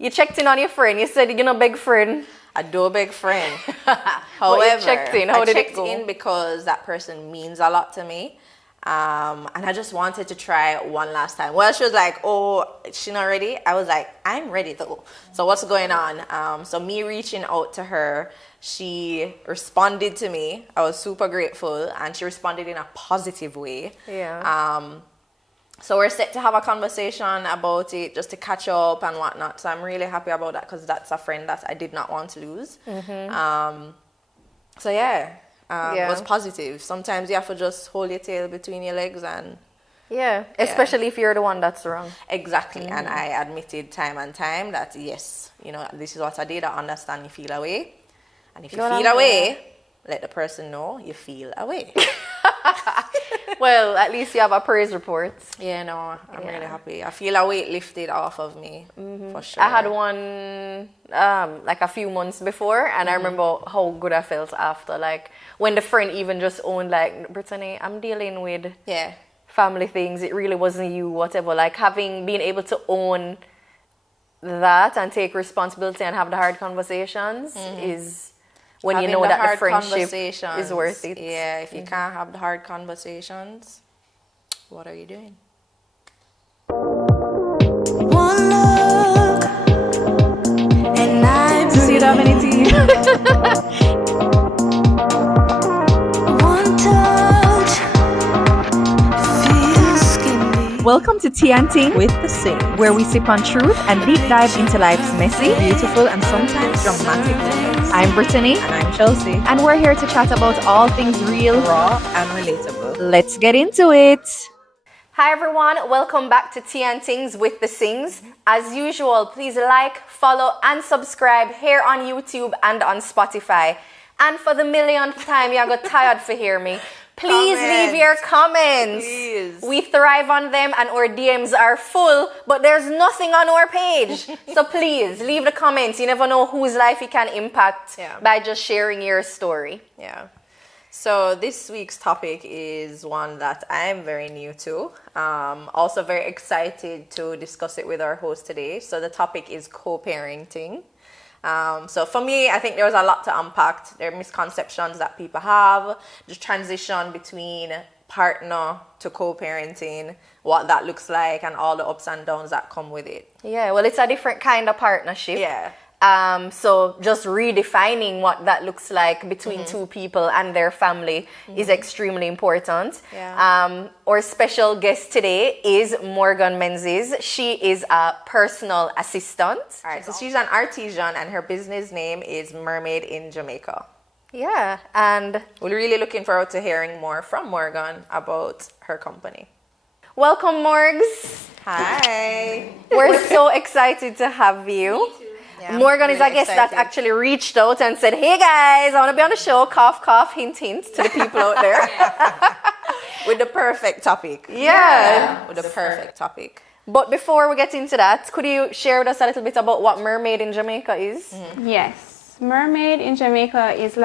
You checked in on your friend. You said you're gonna beg friend. I do beg friend. However, However, you checked in. How I did it checked go? in because that person means a lot to me. And I just wanted to try it one last time. Well, she was like, oh, she not ready? I was like, I'm ready though. So what's going on? So me reaching out to her, she responded to me. I was super grateful, and she responded in a positive way. Yeah. So we're set to have a conversation about it, just to catch up and whatnot. So I'm really happy about that, because that's a friend that I did not want to lose. So yeah. It was positive. Sometimes you have to just hold your tail between your legs and... Yeah, especially if you're the one that's wrong. Exactly. And I admitted time and time that, yes, you know, this is what I did. I understand you feel away. And if you feel away, let the person know you feel away. Well, at least you have a praise report. Yeah, no, I'm really happy. I feel a weight lifted off of me, for sure. I had one like a few months before, and I remember how good I felt after. Like when the friend even just owned, like, Brittany, I'm dealing with family things. It really wasn't you, whatever. Like being able to own that and take responsibility and have the hard conversations is when Having you know that the friendship conversations is worth it. Yeah, if you can't have the hard conversations, what are you doing? One look, and I See that many teeth? one touch, feels skinny. Welcome to Tings with the Sing, where we sip on truth and deep dive into life's messy, beautiful, and sometimes dramatic moments. I'm Brittany. And I'm Chelsea. And we're here to chat about all things real, Raw and relatable. Let's get into it. Hi everyone, welcome back to Tea and Tings with the Sings. As usual, please like, follow and subscribe here on YouTube and on Spotify. And for the millionth time you got tired for hear me, please leave your comments. Please. We thrive on them and our DMs are full, but there's nothing on our page. So please leave the comments. You never know whose life you can impact by just sharing your story. Yeah. So this week's topic is one that I'm very new to. Also very excited to discuss it with our host today. So the topic is co-parenting. So for me, I think there was a lot to unpack. There are misconceptions that people have, the transition between partner to co-parenting, what that looks like, and all the ups and downs that come with it. Yeah, well, it's a different kind of partnership. Yeah. So just redefining what that looks like between two people and their family is extremely important. Yeah. Our special guest today is Morgan Menzies. She is a personal assistant. All right, so she's an artisan and her business name is Mermaid in Jamaica. Yeah, and We're really looking forward to hearing more from Morgan about her company. welcome, Morgs. Hi. We're so excited to have you. Yeah, Morgan is a really guest that excited. actually reached out and said, hey guys, I want to be on the show, cough, cough, hint, hint to the people out there. With the perfect topic. Yeah. With the perfect topic. But before we get into that, could you share with us a little bit about what Mermaid in Jamaica is? Yes, Mermaid in Jamaica is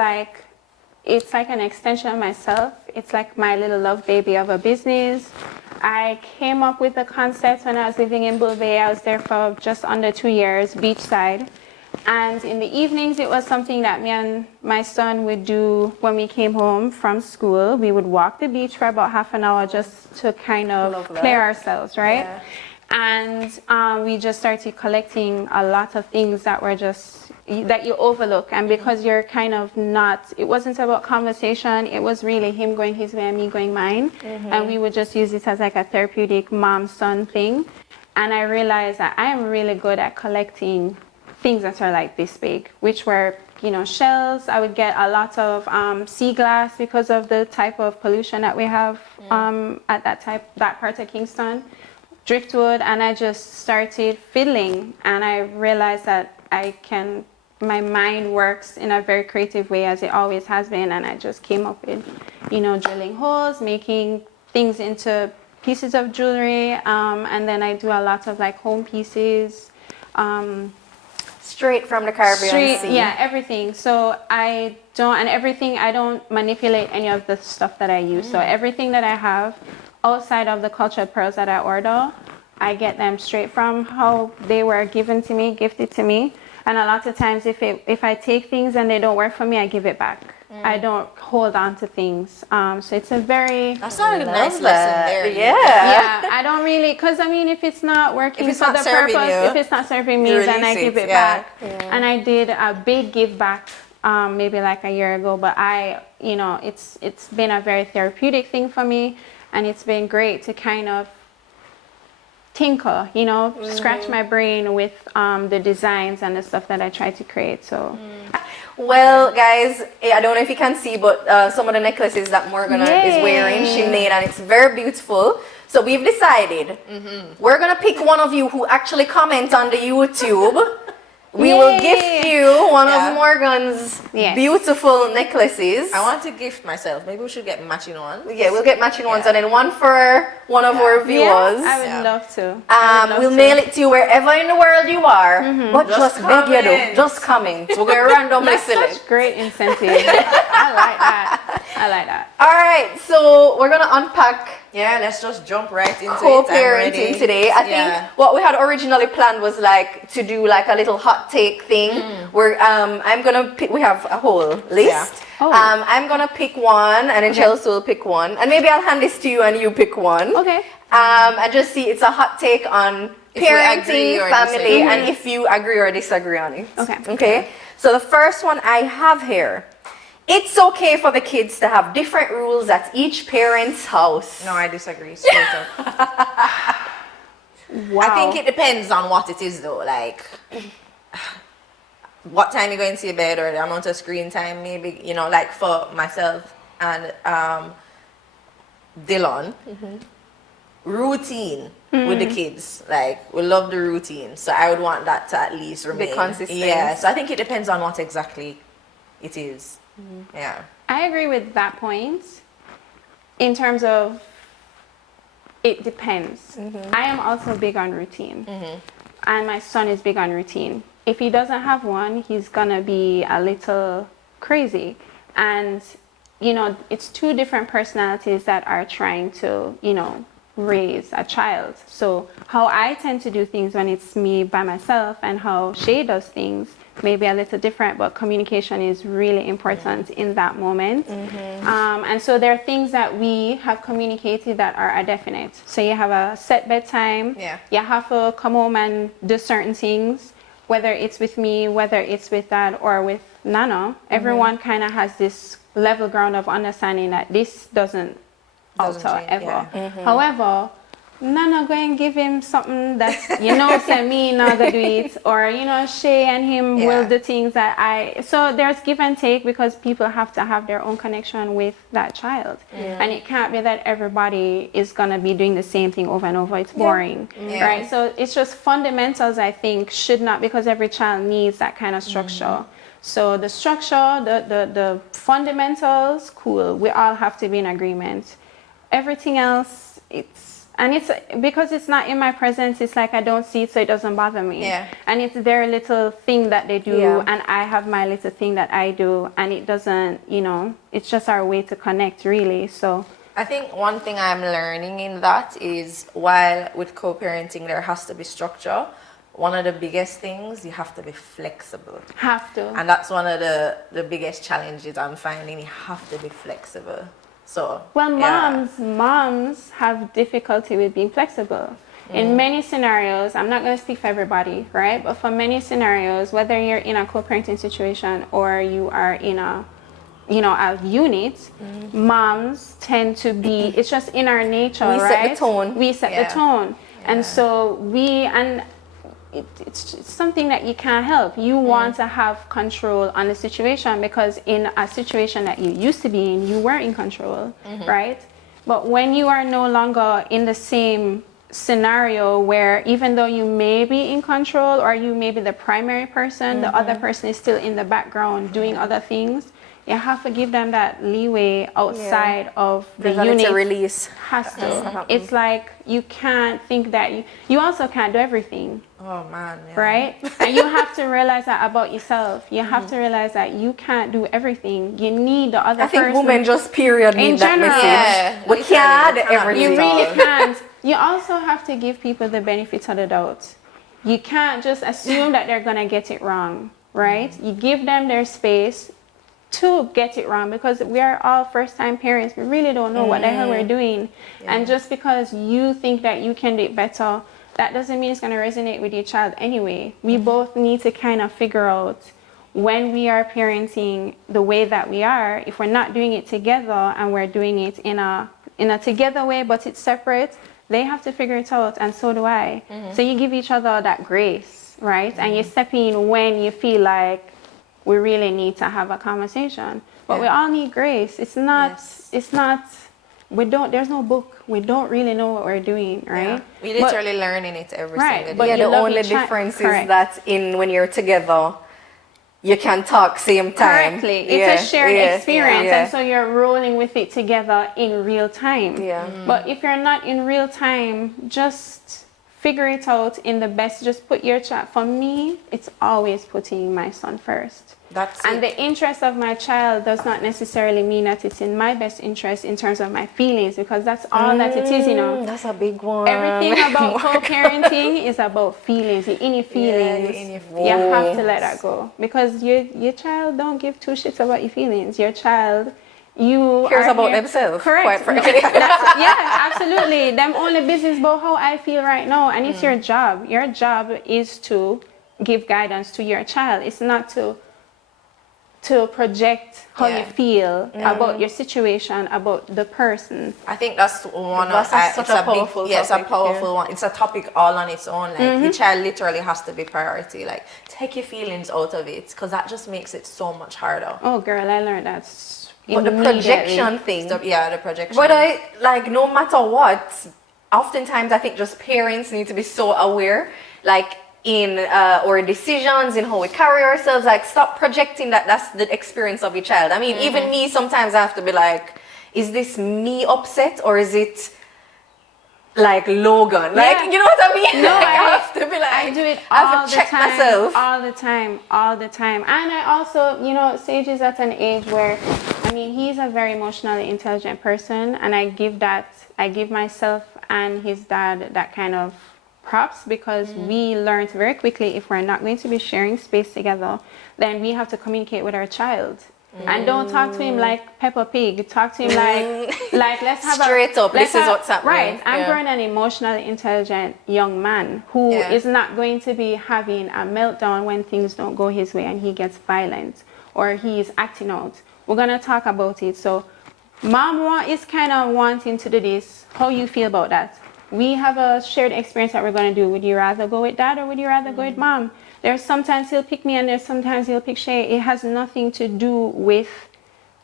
it's like an extension of myself. It's like my little love baby of a business. I came up with the concept when I was living in Bull Bay. I was there for just under 2 years, beachside. And in the evenings, it was something that me and my son would do when we came home from school. We would walk the beach for about half an hour just to kind of clear ourselves, right? Yeah. And we just started collecting a lot of things that were that you overlook. And because you're kind of not, it wasn't about conversation, it was really him going his way and me going mine. And we would just use it as like a therapeutic mom-son thing. And I realized that I am really good at collecting things that are like this big, which were, shells. I would get a lot of sea glass because of the type of pollution that we have at that part of Kingston. Driftwood, and I just started fiddling, and I realized that my mind works in a very creative way, as it always has been, and I just came up with, drilling holes, making things into pieces of jewelry, and then I do a lot of like home pieces. Straight from the Caribbean Sea. Yeah, everything. So I don't manipulate any of the stuff that I use. So everything that I have outside of the cultured pearls that I order, I get them straight from how they were gifted to me. And a lot of times if I take things and they don't work for me, I give it back. I don't hold on to things. So it's a very... That's not a nice lesson there. Yeah, I don't really... Because, I mean, if it's not working for the purpose, if it's not serving me, then I give it back. Yeah. And I did a big give back maybe like a year ago, but it's been a very therapeutic thing for me, and it's been great to kind of tinker, scratch my brain with the designs and the stuff that I try to create. So well, guys, I don't know if you can see, but some of the necklaces that Morgana is wearing, she made, and it's very beautiful. So we've decided we're gonna pick one of you who actually comments on the YouTube. We will gift you one of Morgan's beautiful necklaces. I want to gift myself. Maybe we should get matching ones. Yeah, we'll get matching ones, and then one for one of our viewers. I would love to. We'll mail it to you wherever in the world you are. But just beg you though, just comment. We're going to randomly select. Such great incentive. I like that. All right, so we're going to unpack. Yeah, let's just jump right into co-parenting today. I think what we had originally planned was like to do like a little hot take thing where I'm gonna pick, we have a whole list. I'm gonna pick one, and then Chelsea will pick one, and maybe I'll hand this to you and you pick one. Okay. And just see, it's a hot take on parenting, family, and if you agree or disagree on it. Okay. So the first one I have here. It's okay for the kids to have different rules at each parent's house. No, I disagree. Straight up. Wow. I think it depends on what it is though. Like what time you're going to your bed, or the amount of screen time, maybe, like for myself and Dylan, routine with the kids. Like, we love the routine. So I would want that to at least remain. Be consistent. Yeah, so I think it depends on what exactly it is. Yeah, I agree with that point in terms of it depends. I am also big on routine, and my son is big on routine. If he doesn't have one, he's gonna be a little crazy. And it's two different personalities that are trying to raise a child. So how I tend to do things when it's me by myself and how Shay does things may be a little different, but communication is really important in that moment. And so there are things that we have communicated that are a definite. So you have a set bedtime. You have to come home and do certain things, whether it's with me, whether it's with Dad or with Nana. Everyone kind of has this level ground of understanding that this doesn't alter ever. However, Nana go and give him something that say me not gonna do it, or Shay and him will do things that so there's give and take, because people have to have their own connection with that child, and it can't be that everybody is gonna be doing the same thing over and over. It's boring, right? So it's just fundamentals, I think, should not, because every child needs that kind of structure. So the structure, the fundamentals, cool, we all have to be in agreement. Everything else, it's because it's not in my presence, it's like I don't see it, so it doesn't bother me. And it's their little thing that they do, and I have my little thing that I do, and it doesn't, it's just our way to connect, really. So I think one thing I'm learning in that is, while with co-parenting there has to be structure, one of the biggest things, you have to be flexible. And that's one of the biggest challenges I'm finding. You have to be flexible. So moms have difficulty with being flexible. In many scenarios, I'm not going to speak for everybody, right? But for many scenarios, whether you're in a co-parenting situation or you are in a unit, moms tend to be, it's just in our nature, right? We set the tone. And so it's something that you can't help. You want to have control on the situation, because in a situation that you used to be in, you were in control, right? But when you are no longer in the same scenario where, even though you may be in control or you may be the primary person, the other person is still in the background doing other things, you have to give them that leeway outside of the unit. Release has to. It's like you can't think that you also can't do everything. Oh man, right? And you have to realize that about yourself. You have to realize that you can't do everything. You need the other person. I think women just period need that message. We can't do everything. You really can't. you also have to give people the benefit of the doubt. You can't just assume that they're going to get it wrong, right? You give them their space to get it wrong, because we are all first-time parents. We really don't know what the hell we're doing. And just because you think that you can do it better, that doesn't mean it's going to resonate with your child anyway. We both need to kind of figure out, when we are parenting the way that we are, if we're not doing it together and we're doing it in a together way, but it's separate, they have to figure it out, and so do I. So you give each other that grace, right? And you step in when you feel like we really need to have a conversation. But we all need grace. It's not, there's no book. We don't really know what we're doing, right? Yeah. We literally learning it every single day. But the only difference is that when you're together, you can talk same time. Correctly. It's a shared experience, and so you're rolling with it together in real time. But if you're not in real time, just figure it out in the best. Just put your child. For me, it's always putting my son first. And the interest of my child does not necessarily mean that it's in my best interest in terms of my feelings, because that's all that it is, you know. That's a big one. Everything about co-parenting is about feelings, your inner feelings. You have to let that go, because your child don't give two shits about your feelings. Your child, cares about themselves. Correct. Yeah, absolutely. Them only business about how I feel right now, and it's your job. Your job is to give guidance to your child. It's not to project how you feel about your situation, about the person. I think that's one of such a powerful topic. It's a powerful one. It's a topic all on its own. Like the child literally has to be priority. Like, take your feelings out of it, because that just makes it so much harder. Oh, girl, I learned that. But the projection thing. The projection. But no matter what, oftentimes I think just parents need to be so aware, like, in our decisions, in how we carry ourselves. Like, stop projecting that's the experience of your child. I mean, even me, sometimes I have to be like, is this me upset, or is it like Logan? Like, you know what I mean? No, like, I have to be like, I do it I have all to the check time, myself. all the time. And I also, Sage is at an age where, I mean, he's a very emotionally intelligent person, and I give myself and his dad that kind of props, because we learned very quickly, if we're not going to be sharing space together, then we have to communicate with our child. And don't talk to him like Peppa Pig. Talk to him like let's have straight up. This is what's happening. Right. I'm growing an emotionally intelligent young man who is not going to be having a meltdown when things don't go his way and he gets violent or he is acting out. We're gonna talk about it. So, mom is kind of wanting to do this. How you feel about that? We have a shared experience that we're going to do. Would you rather go with dad, or would you rather go with mom? There's sometimes he'll pick me, and there's sometimes he'll pick Shay. It has nothing to do with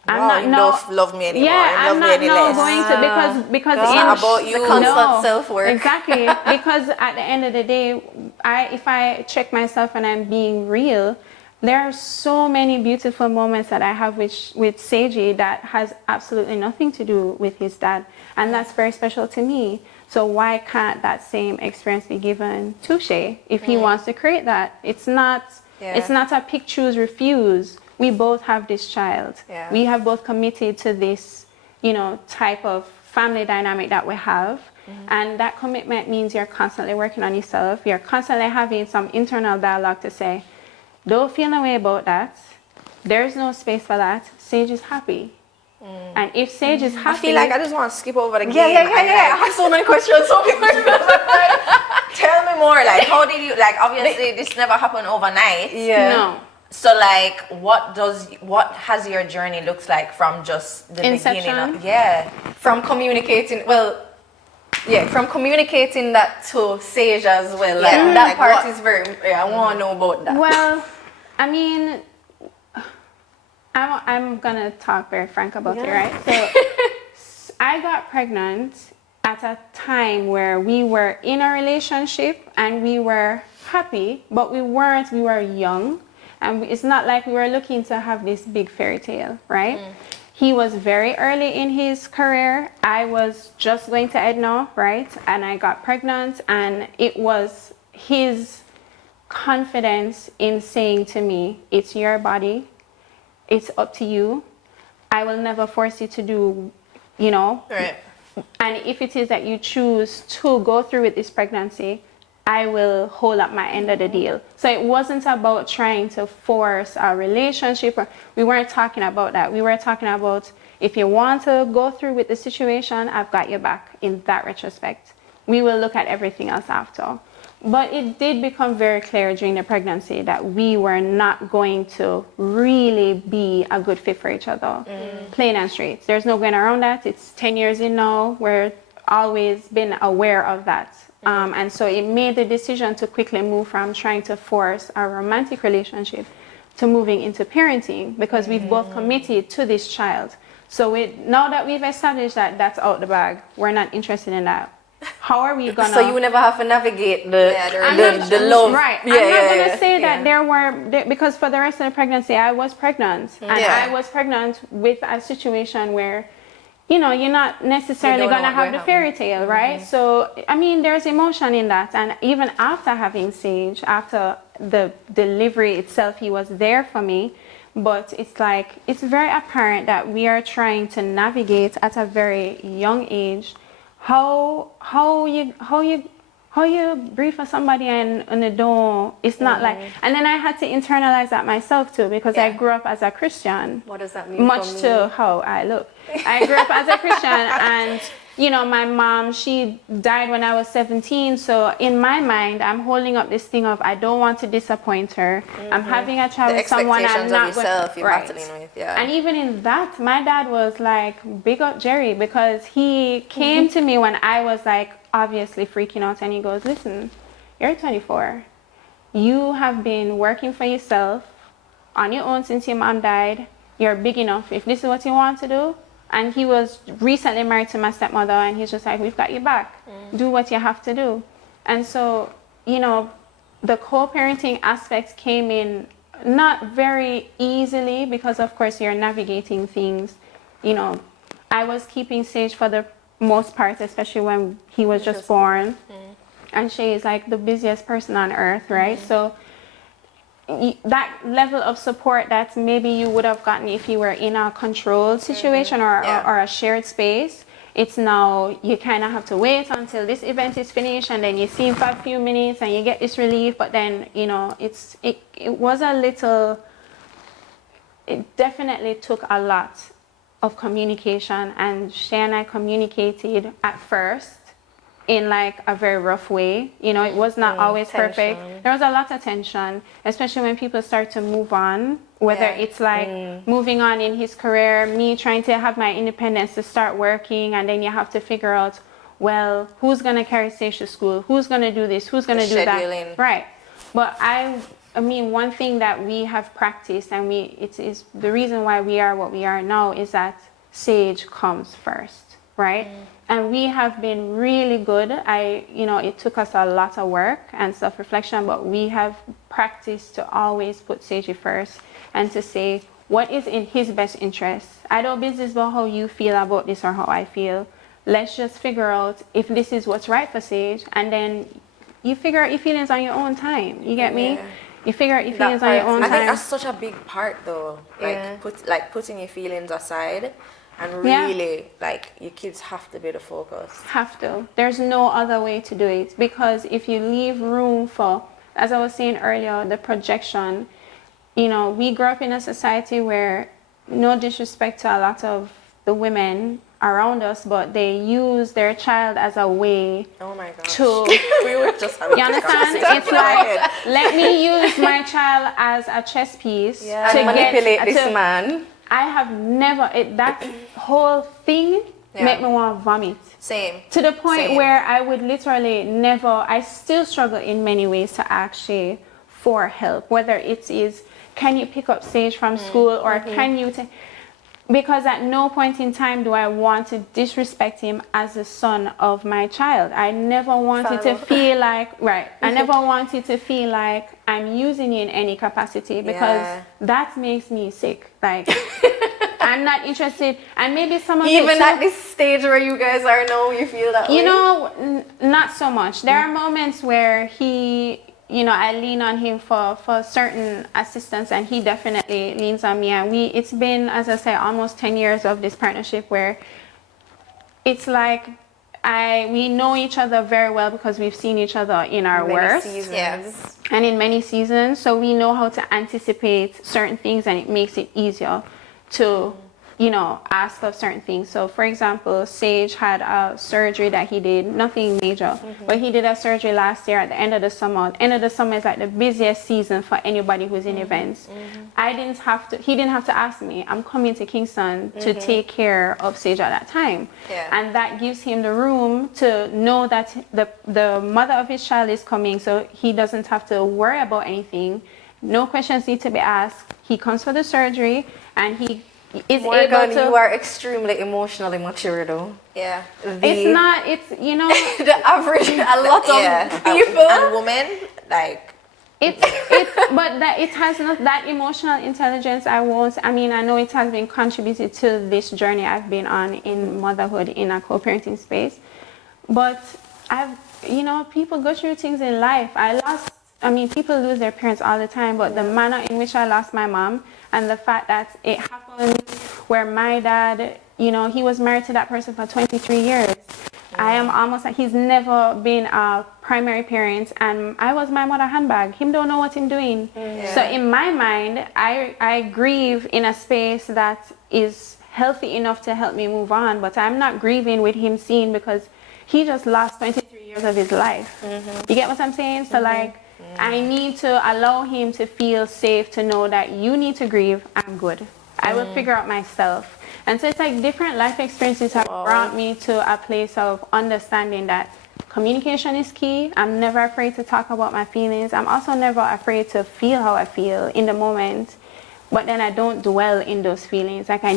don't love me anymore. Yeah, I'm not less. going to, because it's not about you. The constant self-work. Exactly. Because at the end of the day, if I check myself and I'm being real, there are so many beautiful moments that I have with Seiji that has absolutely nothing to do with his dad, and that's very special to me. So why can't that same experience be given to Shay if he wants to create that? It's not a pick, choose, refuse. We both have this child. Yeah. We have both committed to this, type of family dynamic that we have. And that commitment means you're constantly working on yourself. You're constantly having some internal dialogue to say, don't feel no way about that. There's no space for that. Sage is happy. And if Sage is happy... I feel like I just want to skip over the game. Yeah. I have so many questions. Tell me more. Like, how did you... Like, obviously, this never happened overnight. Yeah. No. So, like, what has your journey looked like from just the Inception? beginning? From communicating... from communicating that to Sage as well. Like, that part is very... I want to know about that. Well, I mean... I'm gonna talk very frank about it, right? So I got pregnant at a time where we were in a relationship and we were happy, but we were young, and it's not like we were looking to have this big fairy tale, right? He was very early in his career. I was just going to Edna, right? And I got pregnant, and it was his confidence in saying to me, it's your body. It's up to you. I will never force you to do, Right. And if it is that you choose to go through with this pregnancy, I will hold up my end of the deal. So it wasn't about trying to force a relationship. We weren't talking about that. We were talking about, if you want to go through with the situation, I've got your back in that retrospect. We will look at everything else after. But it did become very clear during the pregnancy that we were not going to really be a good fit for each other. Plain and straight. There's no going around that. It's 10 years in now. We're always been aware of that. And so it made the decision to quickly move from trying to force a romantic relationship to moving into parenting, because we've both committed to this child. So now that we've established that that's out the bag, we're not interested in that. How are we gonna? So you never have to navigate the love. Right. I'm not gonna say that there were, because for the rest of the pregnancy, I was pregnant, and I was pregnant with a situation where, you're not necessarily gonna have the fairy tale, right? So I mean, there's emotion in that, and even after having Sage, after the delivery itself, he was there for me. But it's very apparent that we are trying to navigate at a very young age how you breathe for somebody and they don't, it's not like, and then I had to internalize that myself too, because I grew up as a Christian. What does that mean? Much to how I look. I grew up as a Christian, and my mom, she died when I was 17. So in my mind, I'm holding up this thing of, I don't want to disappoint her. I'm having a child with someone I'm not going, right. With, And even in that, my dad was like, big up Jerry, because he came to me when I was like obviously freaking out, and he goes, listen, you're 24. You have been working for yourself on your own since your mom died. You're big enough. If this is what you want to do, and he was recently married to my stepmother, and he's just like, we've got your back. Do what you have to do. And so, the co-parenting aspects came in not very easily, because of course you're navigating things. I was keeping Sage for the most part, especially when he was just born. And she is like the busiest person on earth, right? So that level of support that maybe you would have gotten if you were in a controlled situation or a shared space, it's now you kind of have to wait until this event is finished, and then you see him for a few minutes and you get this relief. But then it definitely took a lot of communication, and Shay and I communicated at first in like a very rough way. It was not always perfect. There was a lot of tension, especially when people start to move on, whether it's like moving on in his career, me trying to have my independence to start working, and then you have to figure out, well, who's going to carry Sage to school? Who's going to do this? Who's going to do that? Right. But I mean, one thing that we have practiced, and it is the reason why we are what we are now, is that Sage comes first, right? And we have been really good. It took us a lot of work and self-reflection, but we have practiced to always put Sage first and to say what is in his best interest. I don't business about how you feel about this or how I feel. Let's just figure out if this is what's right for Sage, and then you figure out your feelings on your own time. You get me? You figure out your feelings on your own time. I think that's such a big part, though. Putting your feelings aside. And really, your kids have to be the focus. Have to. There's no other way to do it. Because if you leave room for, as I was saying earlier, the projection, we grew up in a society where, no disrespect to a lot of the women around us, but they use their child as a way to... We were just having you understand? It's like, let me use my child as a chess piece to manipulate this man. I have never, that whole thing made me want to vomit. Same. To the point where I would literally never, I still struggle in many ways to ask Shay for help. Whether it is, can you pick up Sage from school, or can you because at no point in time do I want to disrespect him as the son of my child. I never wanted to feel like, I never wanted to feel like I'm using you in any capacity, because that makes me sick. Like, I'm not interested. And maybe some of even at this stage where you guys are now, you feel that way? Not so much. There are moments where he... I lean on him for certain assistance, and he definitely leans on me. And it's been, as I say, almost 10 years of this partnership where it's like we know each other very well because we've seen each other in our worst and in many seasons, so we know how to anticipate certain things, and it makes it easier to ask of certain things. So for example, Sage had a surgery that he did, nothing major, but he did a surgery last year at the end of the summer. End of the summer is like the busiest season for anybody who's in events. He didn't have to ask me. I'm coming to Kingston to take care of Sage at that time. And that gives him the room to know that the mother of his child is coming, so he doesn't have to worry about anything. No questions need to be asked. He comes for the surgery, and he is able to. You are extremely emotionally mature, though. Yeah. It's The average, a lot of people and women, like. But that it has not that emotional intelligence. I know it has been contributed to this journey I've been on in motherhood in a co-parenting space. But people go through things in life. People lose their parents all the time, but the manner in which I lost my mom, and the fact that it happened where my dad, he was married to that person for 23 years. I am almost like he's never been a primary parent, and I was my mother handbag. Him don't know what I'm doing. So in my mind, I grieve in a space that is healthy enough to help me move on, but I'm not grieving with him seeing, because he just lost 23 years of his life. You get what I'm saying? So I need to allow him to feel safe, to know that you need to grieve, I'm good. I will figure out myself. And so it's like different life experiences have brought me to a place of understanding that communication is key. I'm never afraid to talk about my feelings. I'm also never afraid to feel how I feel in the moment, but then I don't dwell in those feelings. Like I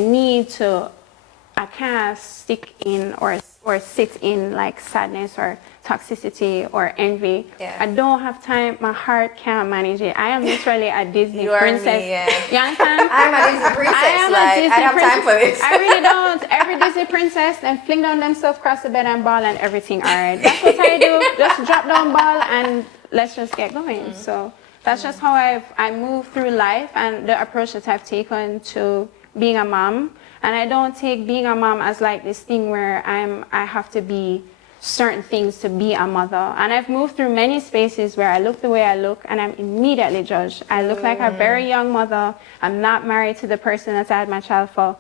can't stick in or sit in like sadness or toxicity or envy. I don't have time. My heart can't manage it. I am literally a Disney princess. You understand? I'm a Disney princess. I have time for this. I really don't. Every Disney princess then fling down themselves across the bed and ball and everything. All right, that's what I do. Just drop down ball and let's just get going. So that's just how I move through life, and the approach that I've taken to being a mom. And I don't take being a mom as like this thing where I have to be certain things to be a mother. And I've moved through many spaces where I look the way I look and I'm immediately judged. I look like a very young mother. I'm not married to the person that I had my child for.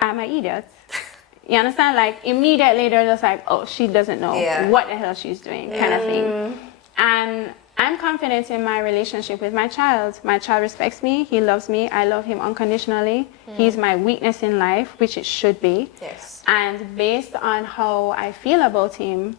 I'm an idiot. You understand? Like immediately they're just like, oh, she doesn't know what the hell she's doing, kind of thing. And I'm confident in my relationship with my child. My child respects me. He loves me. I love him unconditionally. He's my weakness in life, which it should be. And based on how I feel about him,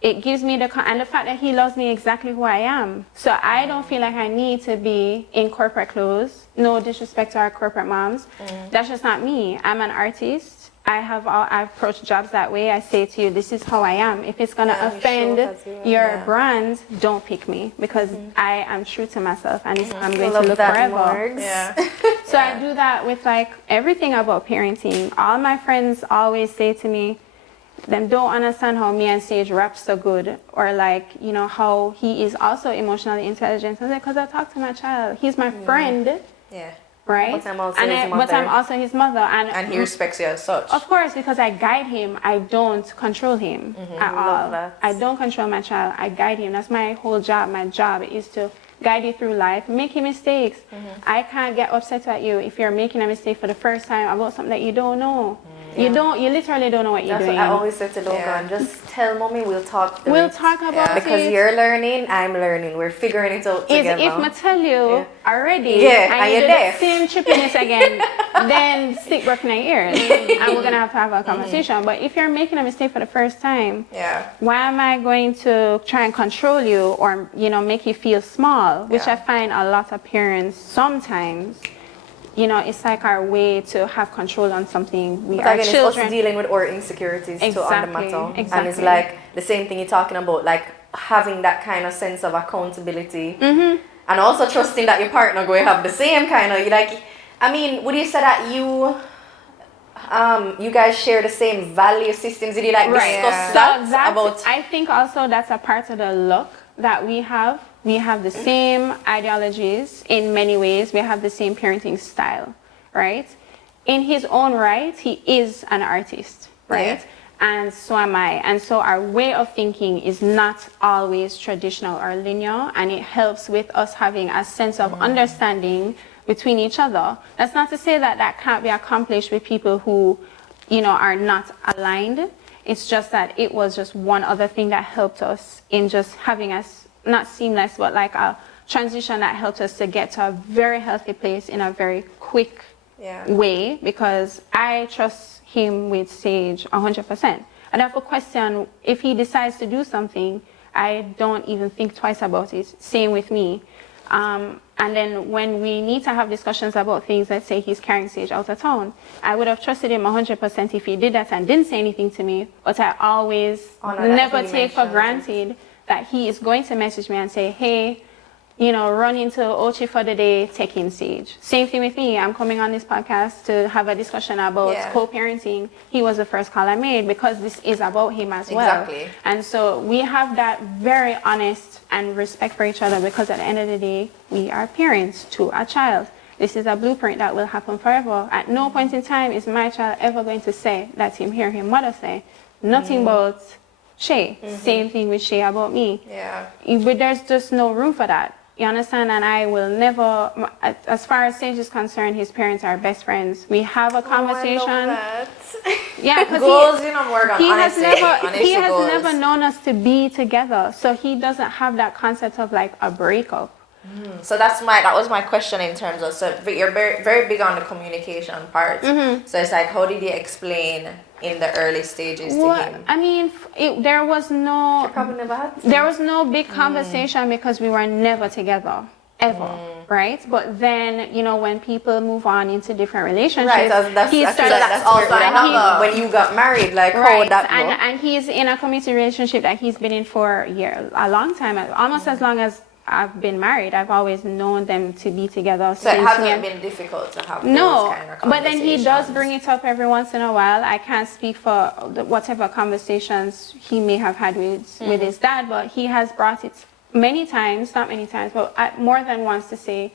it gives me and the fact that he loves me exactly who I am. So I don't feel like I need to be in corporate clothes. No disrespect to our corporate moms. That's just not me. I'm an artist. I approach jobs that way. I say to you, this is how I am. If it's going to offend your brand, don't pick me, because I am true to myself, and I'm going to look forever. So I do that with like everything about parenting. All my friends always say to me, them don't understand how me and Sage rap so good, or like, how he is also emotionally intelligent. I was like, because I talk to my child. He's my friend. Right? But I'm also his mother. And he respects you as such. Of course, because I guide him. I don't control him at all. I don't control my child. I guide him. That's my whole job. My job is to guide you through life, making mistakes. I can't get upset at you if you're making a mistake for the first time about something that you don't know. You literally don't know what you're doing. What I always say to Logan, just tell mommy, we'll talk about it. Because you're learning, I'm learning. We're figuring it out together. If I tell you already, and you do the same trippiness again, then stick broken in your ears. And we're going to have a conversation. But if you're making a mistake for the first time, why am I going to try and control you or, make you feel small? Which I find a lot of parents sometimes, it's like our way to have control on something. But again, it's us dealing with our insecurities too on the matter. And it's like the same thing you're talking about, like having that kind of sense of accountability. And also trusting that your partner going to have the same kind of, would you say that you guys share the same value systems? Did you discuss that about? I think also that's a part of the look that we have. We have the same ideologies in many ways. We have the same parenting style, right? In his own right, he is an artist, right? and so am I. And so our way of thinking is not always traditional or linear, and it helps with us having a sense of understanding between each other. That's not to say that that can't be accomplished with people who, are not aligned. It's just that it was just one other thing that helped us in just having us, not seamless, but like a transition that helped us to get to a very healthy place in a very quick way, because I trust him with Sage 100%. I don't have a question if he decides to do something. I don't even think twice about it. Same with me. And then when we need to have discussions about things, let's say he's carrying Sage out of town, I would have trusted him 100% if he did that and didn't say anything to me. But I always never take for granted that he is going to message me and say, hey, run into Ochi for the day, taking Sage. Same thing with me. I'm coming on this podcast to have a discussion about co-parenting. He was the first call I made because this is about him as well. Exactly. And so we have that very honest and respect for each other, because at the end of the day, we are parents to a child. This is a blueprint that will happen forever. At no point in time is my child ever going to say, let him hear his mother say, nothing about Shay. Same thing with Shay about me. Yeah. But there's just no room for that. You understand? And I will never, as far as Sage is concerned, his parents are best friends. We have a conversation. I love that. Yeah, because goals, he has never known us to be together. So he doesn't have that concept of like a breakup. So that was my question in terms of, so you're very, very big on the communication part. So it's like, how did you explain in the early stages to him? I mean, there was no, Probably never had to. there was no big conversation because we were never together, ever, right? But then, when people move on into different relationships, that's also another, when you got married, like how would that go? And he's in a committed relationship that he's been in for a long time, almost as long as I've been married. I've always known them to be together. So it hasn't been difficult to have those kind of conversations. But then he does bring it up every once in a while. I can't speak for whatever conversations he may have had with his dad, but he has brought it many times, not many times, but more than once, to say,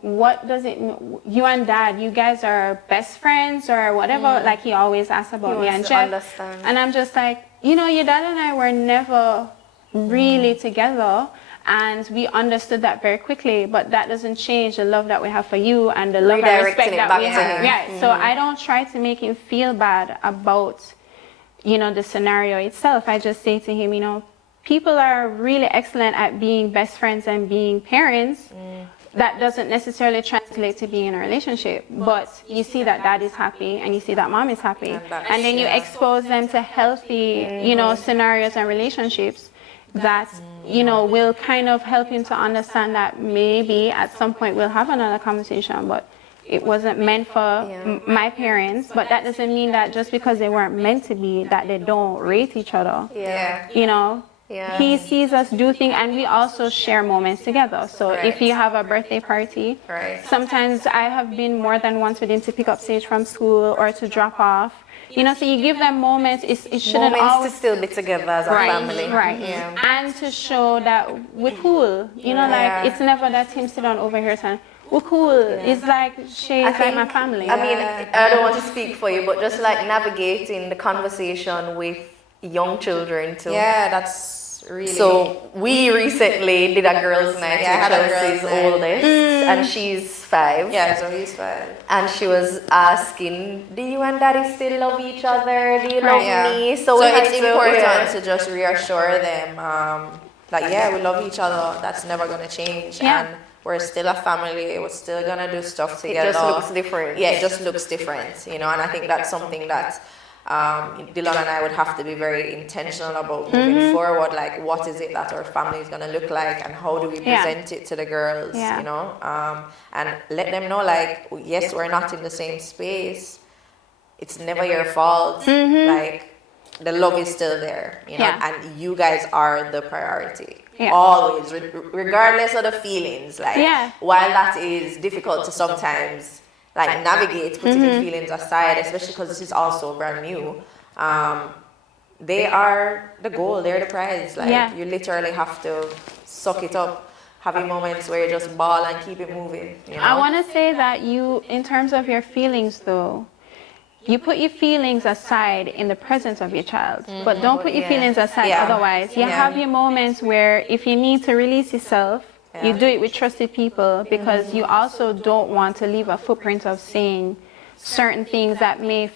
what does it, you and dad, you guys are best friends or whatever. Like he always asks about me and Jeff. Understand. And I'm just like, your dad and I were never really together. And we understood that very quickly, but that doesn't change the love that we have for you and the love and respect that we have. Yeah. So I don't try to make him feel bad about, the scenario itself. I just say to him, people are really excellent at being best friends and being parents. That doesn't necessarily translate to being in a relationship, but you see that dad is happy and you see that mom is happy, and then you expose them to healthy, scenarios and relationships that will kind of help him to understand that maybe at some point we'll have another conversation, but it wasn't meant for my parents. But that doesn't mean that just because they weren't meant to be, that they don't rate each other. He sees us do things, and we also share moments together. So if you have a birthday party, sometimes I have been more than once with him to pick up Sage from school or to drop off. So you give them moments. It shouldn't always to still be together as a family, right? And to show that we're cool. Like it's never that him sit down over here saying we're cool. It's like she's like my family. I mean, I don't want to speak for you, but just like navigating the conversation with young children too. Yeah, that's really. So we recently did a girls' night with Chelsea's oldest, and she's 5. Yeah, so he's 5. And she was asking, do you and daddy still love each other? Do you love me? So it's important to just reassure them, we love each other. That's never going to change. And we're still a family. We're still going to do stuff together. It just looks different. Yeah, it just looks different, and I think that's something that Dylan and I would have to be very intentional about moving forward. Like, what is it that our family is going to look like, and how do we present it to the girls, and let them know, like, yes, we're not in the same space. It's never your fault. Like, the love is still there, and you guys are the priority. Always, regardless of the feelings. Like, while that is difficult to sometimes navigate, putting the feelings aside, especially because this is also brand new. They are the goal, they're the prize. You literally have to suck it up, having moments where you just bawl and keep it moving. I want to say that in terms of your feelings though, you put your feelings aside in the presence of your child, but don't put your feelings aside otherwise. You have your moments where if you need to release yourself, you do it with trusted people, because you also don't want to leave a footprint of saying certain things that may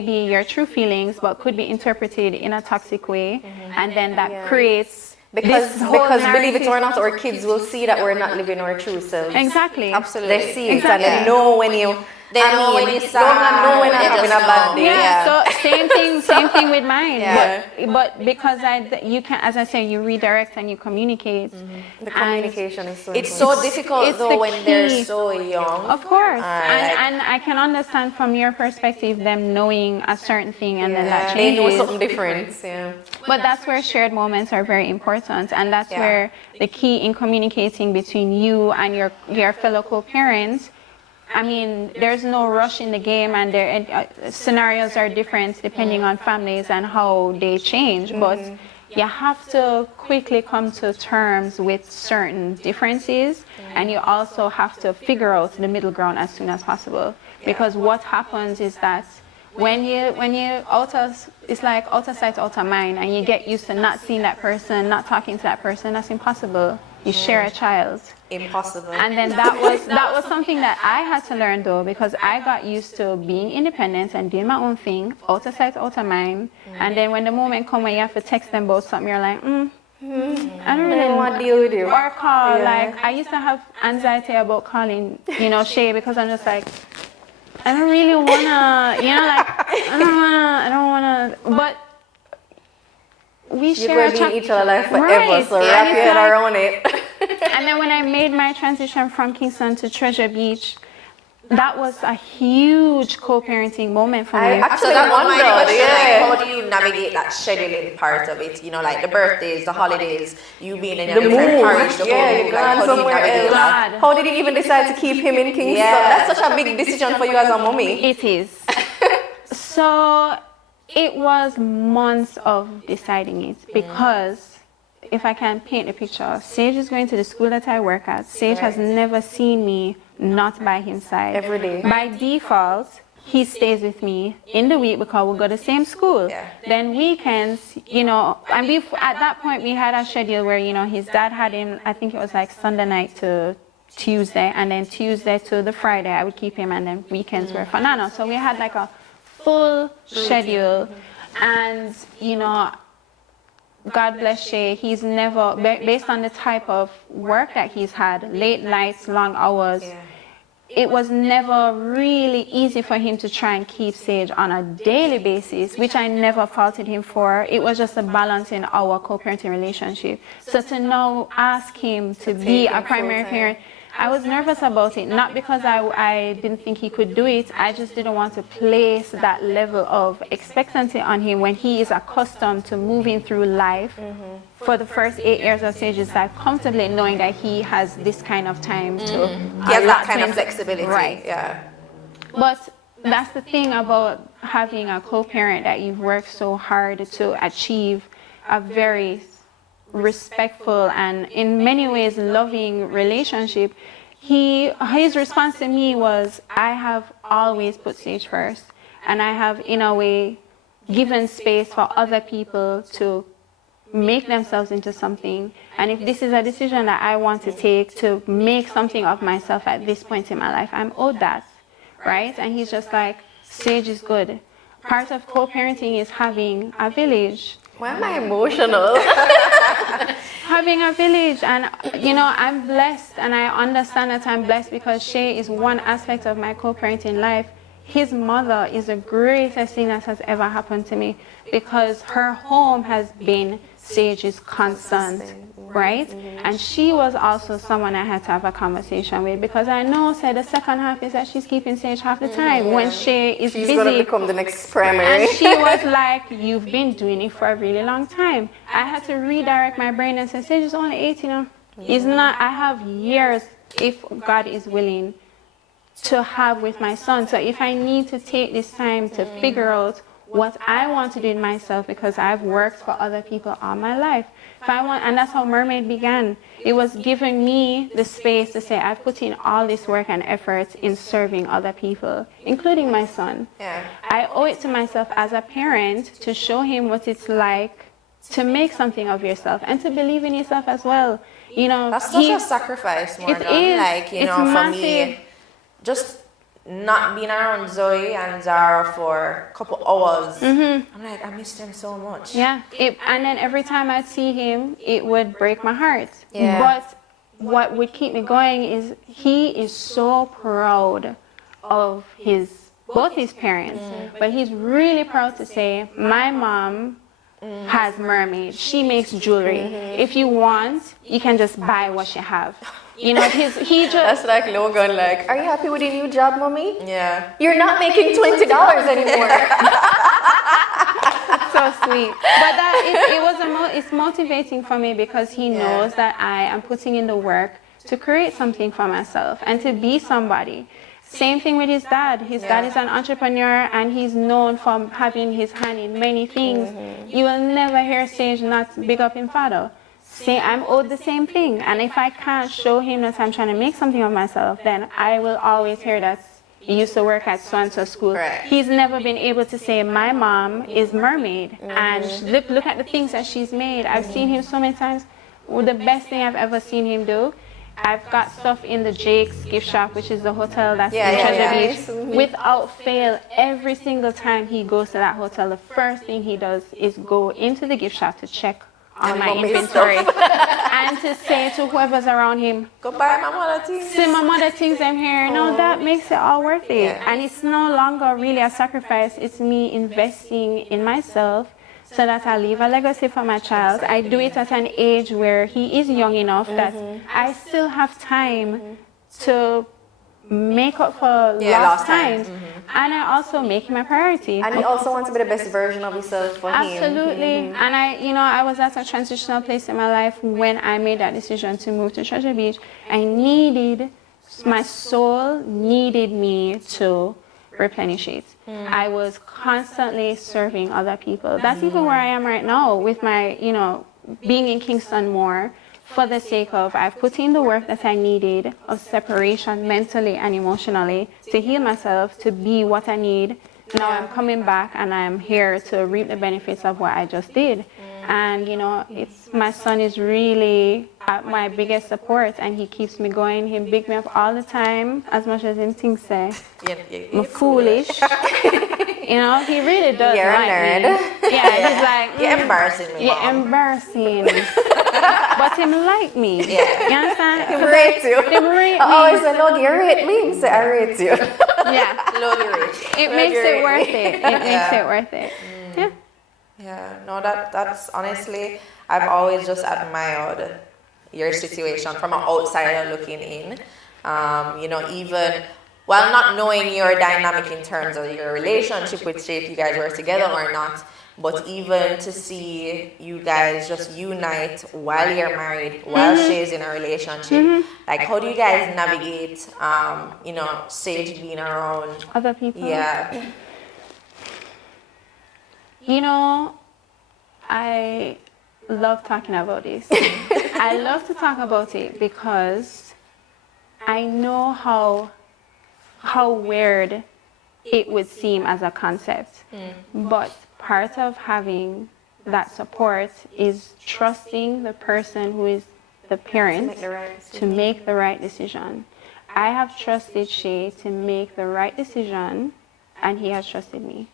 be your true feelings, but could be interpreted in a toxic way, and then that creates because believe it or not, our kids will see that we're not living our true selves. Exactly. Absolutely. They see it and they know when you. They know when you know when I'm having a bad day. So same thing with mine. But because you can, as I say, you redirect and you communicate. The communication is so. It's so difficult though when they're so young. Of course, and I can understand from your perspective them knowing a certain thing and then that changes. They know something different. Yeah. But that's where shared moments are very important, and that's where the key in communicating between you and your fellow co-parents. I mean, there's no rush in the game, and scenarios are different depending on families and how they change. But you have to quickly come to terms with certain differences, and you also have to figure out the middle ground as soon as possible. Because what happens is that when you it's like out of sight, out of mind, and you get used to not seeing that person, not talking to that person. That's impossible. You share a child. Impossible. And then that was something that I had to learn though, because I got used to being independent and doing my own thing, out of sight, out of mind. And then when the moment comes when you have to text them about something, you're like, I don't really want to deal with you. Or call. Like I used to have anxiety about calling, Shay, because I'm just like, I don't really wanna, I don't wanna. But we share each other life forever, so wrap your head around it. And then when I made my transition from Kingston to Treasure Beach, that was a huge co-parenting moment for me. Actually, that one how do you navigate that scheduling part of it? Like the birthdays, the holidays, you being in a different parish, the whole move, like, how do you navigate that? How did you even decide to keep him in Kingston? That's such a big decision for you as a mommy. It is. So it was months of deciding it, because if I can paint the picture, Sage is going to the school that I work at. Sage has never seen me not by his side. Every day. By default, he stays with me in the week because we go to the same school. Then weekends, and at that point we had a schedule where, his dad had him, I think it was like Sunday night to Tuesday, and then Tuesday to the Friday I would keep him, and then weekends were for Nana. So we had like a full schedule, and, God bless Shay, he's never, based on the type of work that he's had, late nights, long hours, it was never really easy for him to try and keep Sage on a daily basis, which I never faulted him for. It was just a balance in our co-parenting relationship. So to now ask him to be a primary parent, I was nervous about it, not because I didn't think he could do it. I just didn't want to place that level of expectancy on him when he is accustomed to moving through life for the first 8 years of Sage's life, comfortably knowing that he has this kind of time to get that kind of flexibility. Right. Yeah. But that's the thing about having a co-parent that you've worked so hard to achieve a very respectful and in many ways loving relationship. His response to me was, I have always put Sage first, and I have in a way given space for other people to make themselves into something, and if this is a decision that I want to take to make something of myself at this point in my life, I'm owed that, right? And he's just like, Sage is good. Part of co-parenting is having a village. Why am I emotional? Having a village, and I'm blessed, and I understand that I'm blessed because Shay is one aspect of my co-parenting life. His mother is the greatest thing that has ever happened to me, because her home has been Sage's constant, right? And she was also someone I had to have a conversation with, because I know the second half is that she's keeping Sage half the time when Shay is busy. She's going to become the next primary. And she was like, you've been doing it for a really long time. I had to redirect my brain and say, Sage is only 8, It's not, I have years, if God is willing, to have with my son. So if I need to take this time to figure out what I want to do in myself, because I've worked for other people all my life. If I want, and that's how Mermaid began. It was giving me the space to say, I've put in all this work and effort in serving other people, including my son. Yeah. I owe it to myself as a parent to show him what it's like to make something of yourself and to believe in yourself as well. You know, That's such a sacrifice, Morgan. is. Like, you It's know, for massive. me, just not being around Zoe and Zara for a couple hours, I'm like, I miss them so much. Yeah, and then every time I'd see him, it would break my heart. Yeah. But what would keep me going is he is so proud of both his parents, but he's really proud to say, my mom has Mermaid. She makes jewelry. If you want, you can just buy what she have. You know, he just. That's like Logan, like, are you happy with your new job, mommy? Yeah. You're not making $20 anymore. So sweet. But it's motivating for me because he knows that I am putting in the work to create something for myself and to be somebody. Same thing with his dad. His dad is an entrepreneur and he's known for having his hand in many things. You will never hear Sage not big up him father. I'm owed the same thing. And if I can't show him that I'm trying to make something of myself, then I will always hear that he used to work at so-and-so school. Right. He's never been able to say, my mom is Mermaid. And look at the things that she's made. I've seen him so many times. Well, the best thing I've ever seen him do, I've got stuff in the Jake's gift shop, which is the hotel that's in Treasure Beach. Without fail, every single time he goes to that hotel, the first thing he does is go into the gift shop to check on my inventory and to say to whoever's around him, Go buy my mother things. see my mother things I'm here. No, that makes it all worth it. Yeah. And it's no longer really a sacrifice. It's me investing in myself so that I leave a legacy for my child. I do it at an age where he is young enough that I still have time to make up for lost times. And I also make him a priority. And you also want to be the best version of yourself for him. Absolutely. And I was at a transitional place in my life when I made that decision to move to Treasure Beach. My soul needed me to replenish it. I was constantly serving other people. That's even where I am right now with my, being in Kingston more for the sake of I've put in the work that I needed of separation mentally and emotionally to heal myself, to be what I need. Now I'm coming back and I'm here to reap the benefits of what I just did. And my son is really my biggest support and he keeps me going. He bigs me up all the time, as much as him Tings say. I'm foolish. He really does. You're like a nerd. Me. Yeah, he's like, You're embarrassing me, you're Mom. embarrassing. But him like me. Yeah. You understand? Him rate you. Him rate me. I always say, no, you rate me. Say, I rate you. Yeah. Slowly rich. It makes it worth it. It makes it worth it. Yeah. Yeah, no, that's honestly, I've always just admired your situation from an outsider looking in. Even while not knowing your dynamic in terms of your relationship with Shay, if you guys were together or not, but even to see you guys just unite while you're married, while Shay's in a relationship, like how do you guys navigate, Sage being around Other people. Yeah. I love talking about this. I love to talk about it because I know how weird it would seem as a concept. But part of having that support is trusting the person who is the parent to make the right decision. I have trusted Shay to make the right decision, and he has trusted me.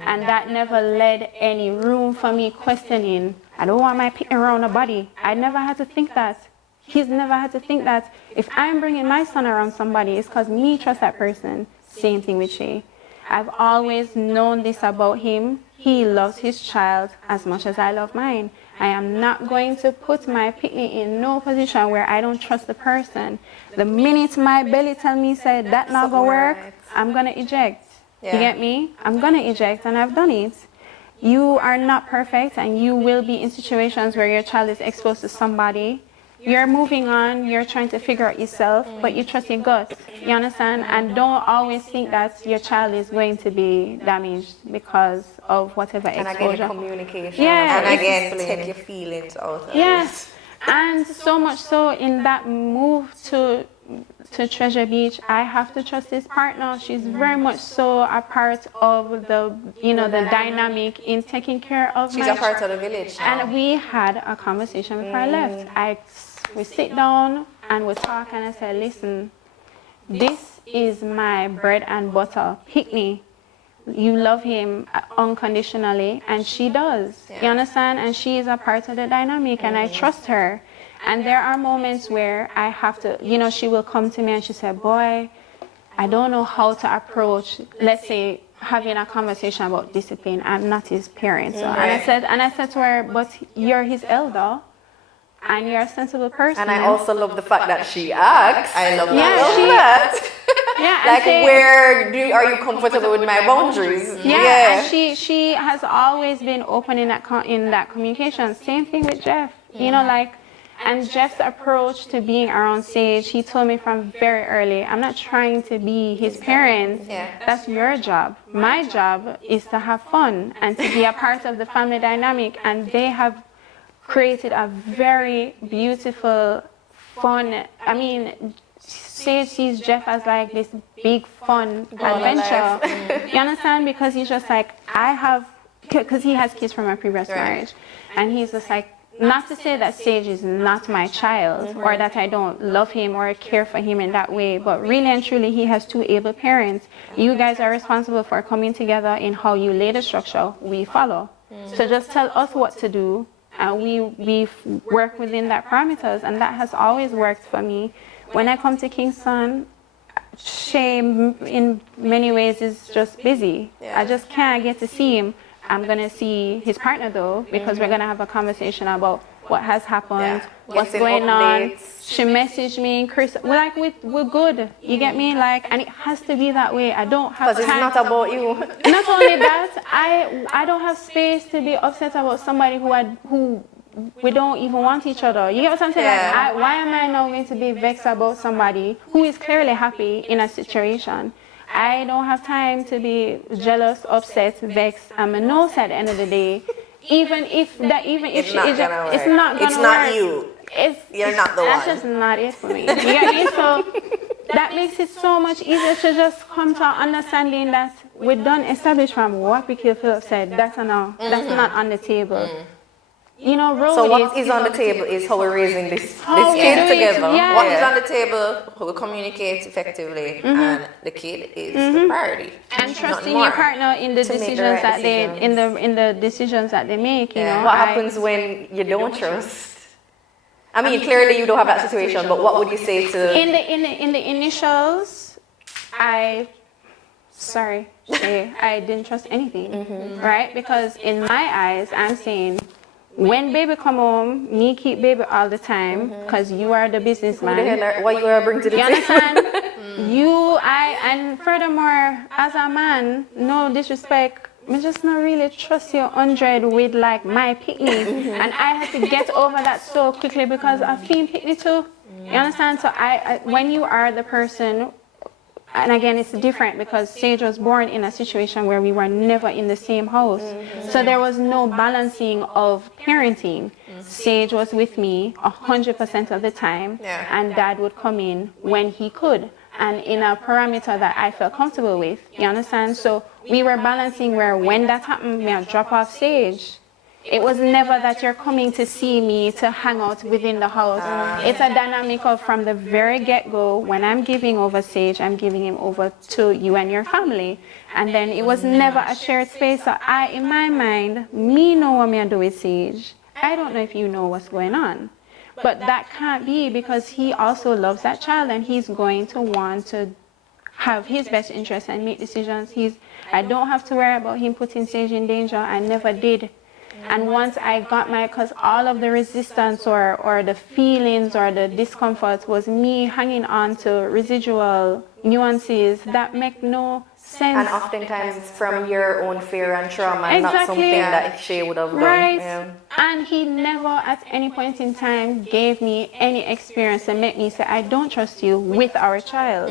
And that never led any room for me questioning, I don't want my pit around a body. I never had to think that. He's never had to think that. If I'm bringing my son around somebody, it's because me trust that person. Same thing with Shay. I've always known this about him. He loves his child as much as I love mine. I am not going to put my pitney in no position where I don't trust the person. The minute my belly tell me, say, that not gonna work, I'm gonna eject. You get me? I'm gonna eject, and I've done it. You are not perfect, and you will be in situations where your child is exposed to somebody. you're moving on, you're trying to figure out yourself, but you trust your gut. You understand? And don't always think that your child is going to be damaged because of whatever And exposure. again, communication. Yeah, And it's- again, take your feelings out of Yes, and so much so in that move to Treasure Beach, I have to trust this partner. She's very much so a part of the, the dynamic in taking care of She's my a part of the village now. And we had a conversation before I left. We sit down and we talk, and I said, listen, this is my bread and butter. Pick me. You love him unconditionally, and she does. You understand? And she is a part of the dynamic, and I trust her. And there are moments where I have to, she will come to me and she said, boy, I don't know how to approach, let's say, having a conversation about discipline. I'm not his parent. So, and I said to her, but you're his elder, and you're a sensible person. And I also love the fact that she asks. I love that. Yeah, Like, are you comfortable with my boundaries? Yeah, and she has always been open in that communication. Same thing with Jeff. And Jeff's approach to being around Sage, he told me from very early, I'm not trying to be his parent. Yeah. That's your job. My job is to have fun and to be a part of the family dynamic. And they have created a very beautiful, fun, Sage sees Jeff as like this big fun adventure. You understand? Because he's just like, because he has kids from a previous marriage. And he's just like, not to say that Sage is not my child or that I don't love him or care for him in that way, but really and truly he has two able parents. You guys are responsible for coming together in how you lay the structure. We follow. So just tell us what to do, and we work within that parameters, and that has always worked for me. When I come to Kingston, Shay in many ways is just busy. I just can't get to see him. I'm going to see his partner though, because we're going to have a conversation about what has happened, what's going on. She messaged me, Chris, we're good. You get me? And it has to be that way. I don't have time. Because it's not about you. Not only that, I don't have space to be upset about somebody who we don't even want each other. You get what I'm saying? Why am I now going to be vexed about somebody who is clearly happy in a situation? I don't have time to be jealous, upset, vexed. I'm a no at the end of the day. It's not you. You're not the one. That's just not it for me. You get me? So that makes it so much easier to just come to understanding that we don't establish from what we feel upset. That's not on the table. So what is on the table is how we're raising this kid together. Yeah. What is on the table, we communicate effectively, and the kid is the priority. And trusting your partner in the decisions that the decisions that they make. What happens when you don't trust? Clearly you don't have that situation, but what would you say to in the initials? I didn't trust anything, right? Because in my eyes, I'm saying, when baby come home, me keep baby all the time, because you are the businessman. What you are bring to the You table? understand? And furthermore, as a man, no disrespect, I just not really trust your 100 with my pickney. And I had to get over that so quickly because I've been pickney too. You understand? So when you are the person, and again, it's different because Sage was born in a situation where we were never in the same house. So there was no balancing of parenting. Sage was with me 100% of the time, and Dad would come in when he could, and in a parameter that I felt comfortable with. You understand? So we were balancing where when that happened, me I drop off Sage. It was never that you're coming to see me to hang out within the house. It's a dynamic of from the very get-go, when I'm giving over Sage, I'm giving him over to you and your family. And then it was never a shared space. So in my mind, me know what I do with Sage. I don't know if you know what's going on. But that can't be, because he also loves that child and he's going to want to have his best interest and make decisions. I don't have to worry about him putting Sage in danger. I never did. And once I got because all of the resistance or the feelings or the discomfort was me hanging on to residual nuances that make no sense. And oftentimes it's from your own fear and trauma, and not Exactly. something that she would have done. Right. Yeah. And he never at any point in time gave me any experience and made me say, I don't trust you with our child.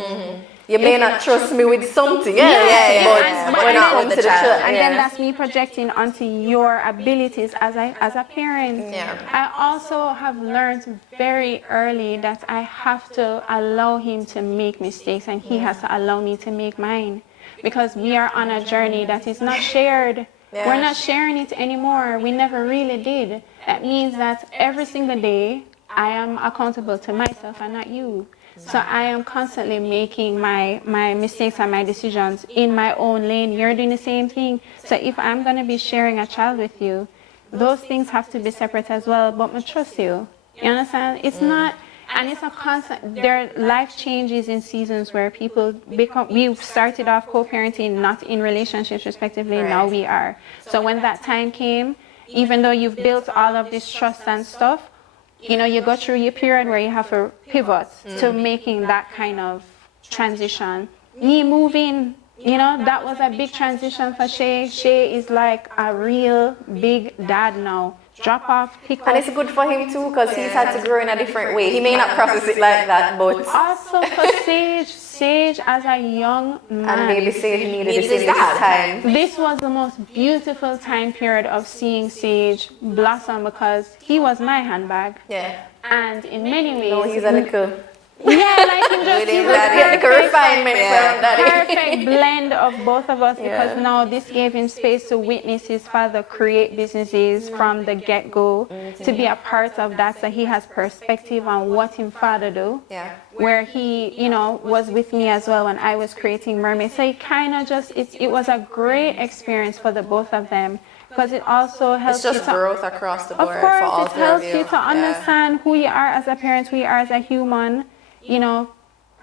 You may not trust me with something else, yeah. but And- when it not comes with to the the child. child, And then that's me projecting onto your abilities as a parent. Yeah. I also have learned very early that I have to allow him to make mistakes and he has to allow me to make mine. Because we are on a journey that is not shared. Yeah. We're not sharing it anymore. We never really did. That means that every single day I am accountable to myself and not you. So I am constantly making my mistakes and my decisions in my own lane. You're doing the same thing. So if I'm going to be sharing a child with you, those things have to be separate as well. But I trust you. You understand? It's not, and it's a constant. There are life changes in seasons where people become. We started off co-parenting, not in relationships, respectively. Now we are. So when that time came, even though you've built all of this trust and stuff, you know, you go through your period where you have to pivot to making that kind of transition. Me moving, you know, that was a big transition for Shay. Shay is like a real big dad now. Drop off, pick up. and it's good for him too because he's had to grow in a different way. He may not process it like that, but Also for Sage as a young man. and maybe Sage needed Needs this in his this dad. time. This was the most beautiful time period of seeing Sage blossom because he was my handbag. Yeah. And in many ways, No, he's a little yeah, like him just Really he's a glad he had like a refinement from daddy. perfect blend of both of us because now this gave him space to witness his father create businesses from the get-go, to be a part of that, so he has perspective on what him father do. Yeah. Where he, you know, was with me as well when I was creating Mermaid. So it kind of just, it was a great experience for the both of them because it also helps It's you just to, growth across the of board for all course, it three of helps you. you to understand who you are as a parent, who you are as a human, you know,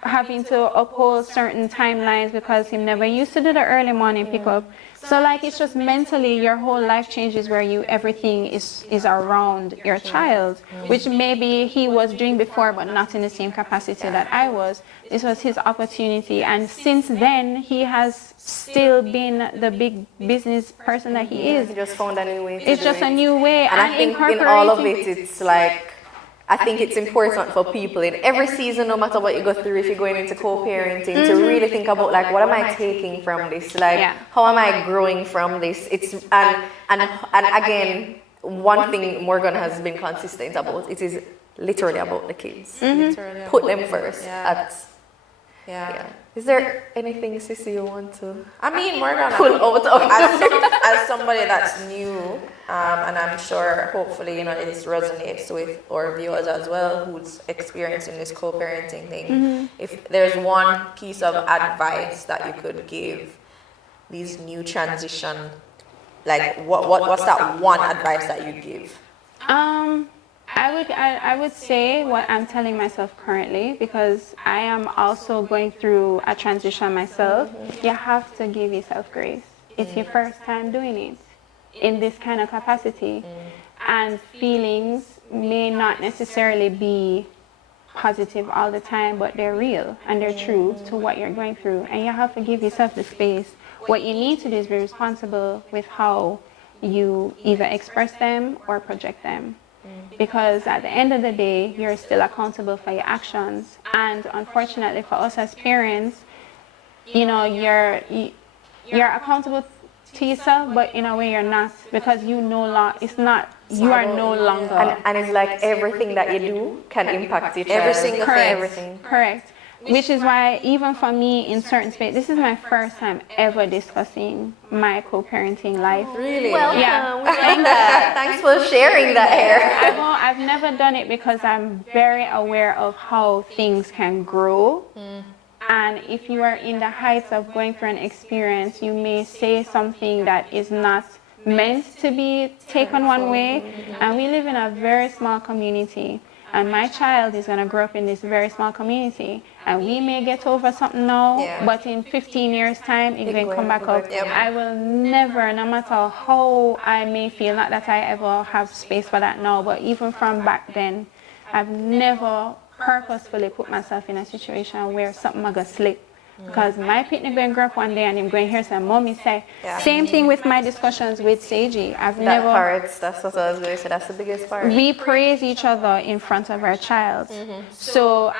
having to uphold certain timelines because he never used to do the early morning pickup. So like it's just mentally your whole life changes where you everything is around your child, which maybe he was doing before but not in the same capacity that I was. This was his opportunity, and since then he has still been the big business person that he is. He just found a new way to It's do just it. a new way, And I think in all of it, it's like, I think it's important for people in every season, no matter what you go through, if you're going into co-parenting, to really think about like, what am I taking from this? Like, how am I growing from this? It's and again, one thing Morgan has been consistent about, it is literally about the kids. Literally. Put them first. Yeah. Yeah. Yeah. Is there anything, Sissy, you want to I mean, Morgan, pull out of? as somebody that's new, and I'm sure hopefully, you know, this resonates with our viewers as well who's experiencing this co-parenting thing. If there's one piece of advice that you could give these new transition, like what's that one advice that you give? I would say what I'm telling myself currently, because I am also going through a transition myself. You have to give yourself grace. It's your first time doing it in this kind of capacity, and feelings may not necessarily be positive all the time, but they're real and they're true to what you're going through, and you have to give yourself the space. What you need to do is be responsible with how you either express them or project them. Because at the end of the day, you're still accountable for your actions. And unfortunately for us as parents, you know, you're accountable to yourself, but in a way you're not, because you are no longer. And it's like everything that you do can impact your child. Every single thing. Everything. Correct. Which is why even for me in certain space, this is my first time ever discussing my co-parenting life. Really? Well, Yeah. we like that. Thanks for sharing that here. I've never done it because I'm very aware of how things can grow. And if you are in the heights of going through an experience, you may say something that is not meant to be taken one way. And we live in a very small community. And my child is going to grow up in this very small community. And we may get over something now, but in 15 years' time, it's going to come back up. I will never, no matter how I may feel, not that I ever have space for that now, but even from back then, I've never purposefully put myself in a situation where something might go slip. Because my pitney going to grow up one day and him going to hear some mommy say. Same thing with my discussions with Seiji. That's what I was going to say. That's the biggest part. We praise each other in front of our child. So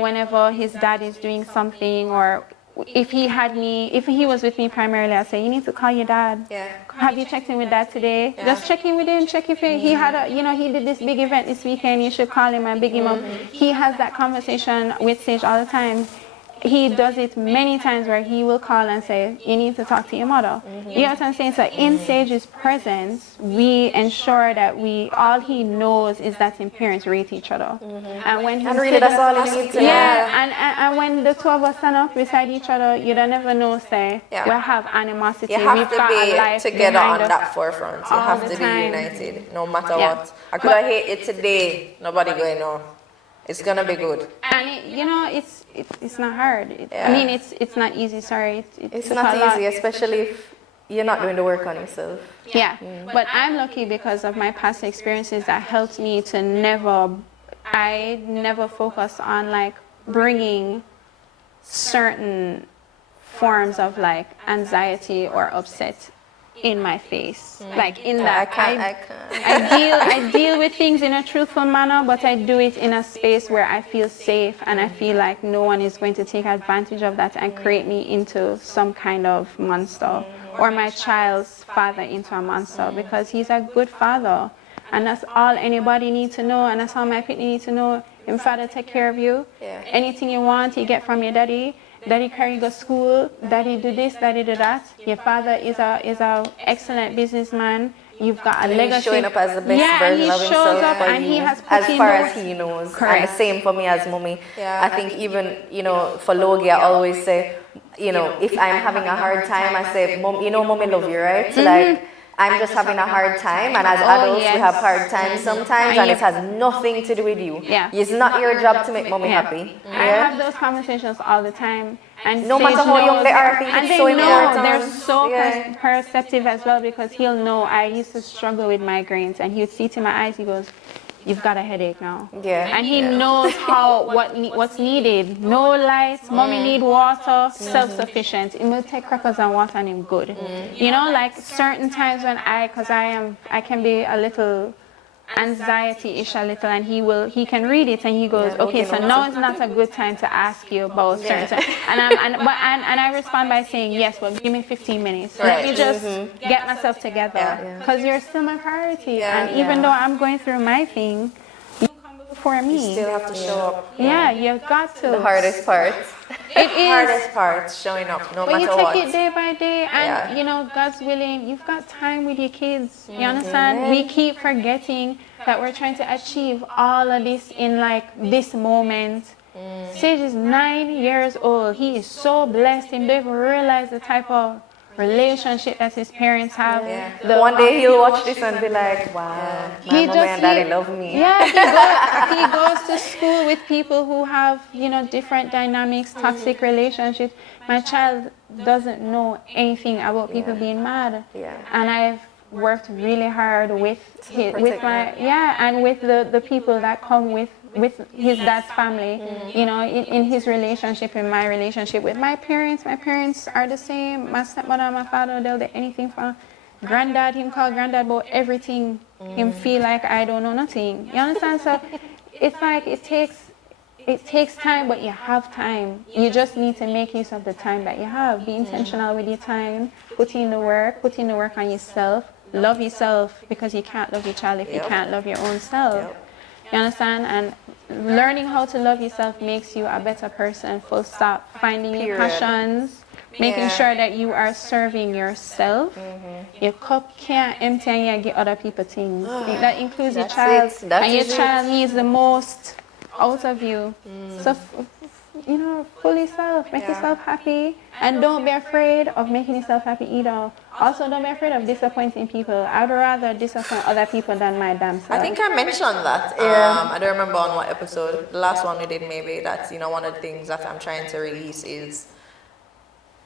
whenever his dad is doing something, or if he was with me primarily, I'd say, you need to call your dad. Have you checked in with dad today? Just check in with him, check if he had he did this big event this weekend, you should call him and big him up. He has that conversation with Sage all the time. He does it many times where he will call and say, you need to talk to your mother. You know what I'm saying? So in Sage's presence, we ensure that all he knows is that his parents rate each other. And when that's all he needs to know. And when the two of us stand up beside each other, you don't never know, say, we have animosity. You have We've to got a be life together on behind us that forefront. You all have the to be time. united, no matter what. I could have hate it today. Nobody going to know. It's gonna be good. And it's not hard. I mean, it's not easy. Sorry, it's not easy, especially if you're not doing the work on yourself. Yeah, but I'm lucky because of my past experiences that helped me to never focus on like bringing certain forms of like anxiety or upset in my face. Like in that I deal with things in a truthful manner, but I do it in a space where I feel safe and I feel like no one is going to take advantage of that and create me into some kind of monster, or my child's father into a monster, because he's a good father. And that's all anybody needs to know, and that's all my people need to know. Your father take care of you. Anything you want, you get from your daddy. Daddy carry you go school. Daddy do this. Daddy do that. Your father is a excellent businessman. You've got a legacy. He's showing up as the best version of himself. Shows up for and you, he has put as in far the as work. he knows. Correct. And the same for me as mommy. I think even for Logie, I always say, if I'm having a hard time, I say, Mom, mommy love you, right? So like, I'm just having a hard time, and as adults, we have hard times sometimes, and it has nothing to do with you. It's not your job to make mommy happy. I have those conversations all the time, and no matter how young they are, I think and it's they so know important. they're so perceptive as well, because he'll know I used to struggle with migraines, and he would see it in my eyes. He goes, "You've got a headache now." And he knows what's needed. No lights, mommy need water, self-sufficient. It will take crackers and water and him good. Like certain times when I can be a little anxiety-ish a little, and he can read it and he goes, okay, so now is not a good time to ask you about certain things. And I respond by saying, yes, well, give me 15 minutes. Let me just get myself together, because you're still my priority. And even though I'm going through my thing, you come before me. You still have to show up. Yeah, you've got to. The hardest part. It is. Hardest part, showing up, no But matter you take what. it day by day, and God's willing, you've got time with your kids. You understand? We keep forgetting that we're trying to achieve all of this in like this moment. Sage is 9 years old. He is so blessed. He don't even realize the type of relationship that his parents have. One day he'll watch this and be like, wow, my mom and daddy love me. He goes to school with people who have, different dynamics, toxic relationships. My child doesn't know anything about people being mad. And I've worked really hard with the people that come with his dad's family, in his relationship, in my relationship with my parents. My parents are the same. My stepmother and my father, they'll do anything for granddad. Him call granddad about everything. Him feel like I don't know nothing. You understand? So it's like it takes time, but you have time. You just need to make use of the time that you have. Be intentional with your time. Put in the work on yourself. Love yourself, because you can't love your child if you can't love your own self. You understand? And learning how to love yourself makes you a better person, full stop. Finding your passions, making sure that you are serving yourself. Your cup can't empty and you get other people things. That includes your child. And your child needs the most out of you. So, fool yourself, make yourself happy, and don't be afraid of making yourself happy either. Also, don't be afraid of disappointing people. I'd rather disappoint other people than my damn self. I think I mentioned that. I don't remember on what episode. The last one we did, maybe. That's one of the things that I'm trying to release is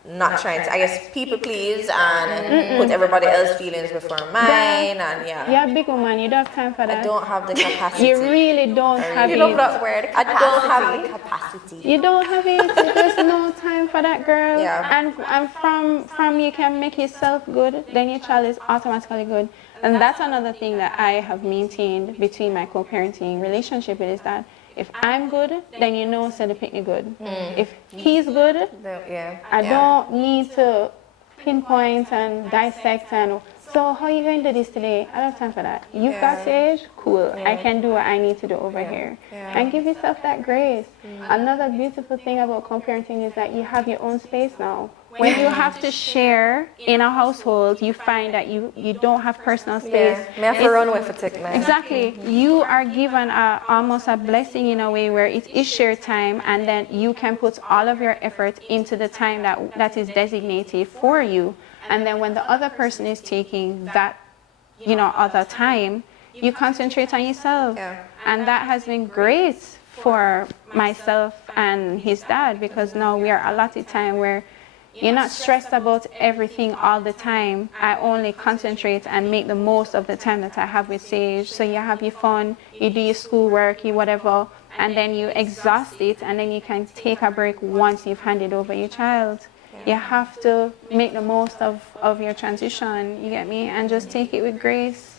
not trying to, I guess, people please and put everybody else's feelings before mine, and You're a big woman, you don't have time for that. I don't have the capacity. You really don't have You it. love that word. I don't have the capacity. You don't have it. There's no time for that, girl. Yeah. And from you can make yourself good, then your child is automatically good. And that's another thing that I have maintained between my co-parenting relationship is that if I'm good, then you know so the picnic good. If he's good, I don't need to pinpoint and dissect and so how are you going to do this today? I don't have time for that. You've got stage? Cool. I can do what I need to do over here. And give yourself that grace. Another beautiful thing about co-parenting is that you have your own space now. When you have to share in a household, you find that you don't have personal space. May have to run with it, man. Exactly. You are given almost a blessing in a way where it is shared time, and then you can put all of your effort into the time that is designated for you. And then when the other person is taking that, other time, you concentrate on yourself. And that has been great for myself and his dad, because now we are allotted time where you're not stressed about everything all the time. I only concentrate and make the most of the time that I have with Sage. So you have your fun, you do your schoolwork, you whatever, and then you exhaust it, and then you can take a break once you've handed over your child. You have to make the most of your transition, you get me? And just take it with grace,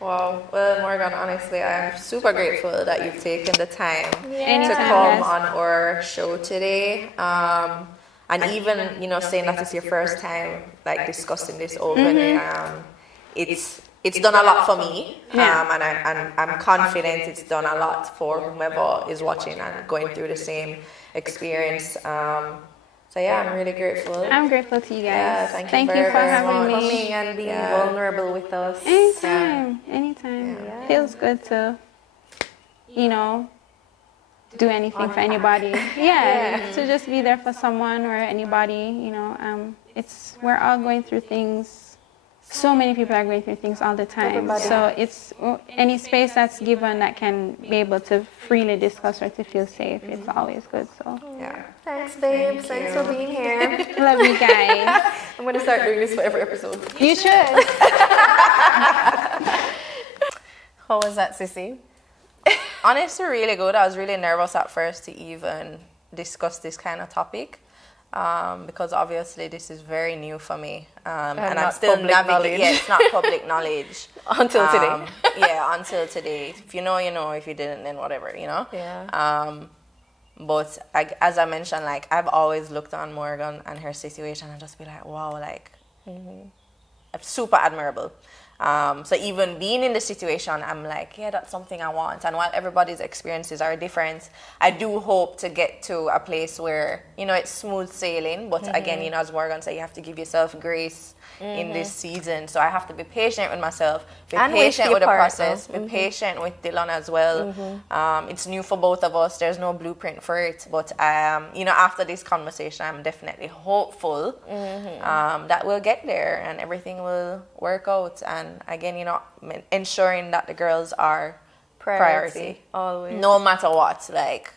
Wow. Well, Morgan, honestly, I am super grateful that you've taken the time to Anytime, come yes. on our show today. And even, saying that it's your first time, like, discussing this openly, it's done a lot for me. And I'm confident it's done a lot for whomever is watching and going through the same experience. So yeah, I'm really grateful. I'm grateful to you guys. Yeah, thank you you very, for very having much. me. Coming and being vulnerable with us. Anytime. Feels good to, do anything for anybody. To just be there for someone or anybody, we're all going through things. So many people are going through things all the time. So it's any space that's given that can be able to freely discuss or to feel safe. It's always good. So Thanks, babes. Thanks for being here. love you guys. I'm going to start doing this for every episode. You should. How was that, Sissy? Honestly, really good. I was really nervous at first to even discuss this kind of topic. Because obviously this is very new for me, and I'm still navigating. Yeah, it's not public knowledge Until today. Until today. If you know, you know. If you didn't, then whatever, But as I mentioned, like, I've always looked on Morgan and her situation and just be like, wow, like, super admirable. So even being in the situation, I'm like, yeah, that's something I want. And while everybody's experiences are different, I do hope to get to a place where, it's smooth sailing. But again, as Morgan said, you have to give yourself grace in this season. So I have to be patient with myself, be patient with the process, be patient with Dylan as well. It's new for both of us. There's no blueprint for it. But, after this conversation, I'm definitely hopeful that we'll get there and everything will work out. And again, ensuring that the girls are priority. Always. No matter what. Like,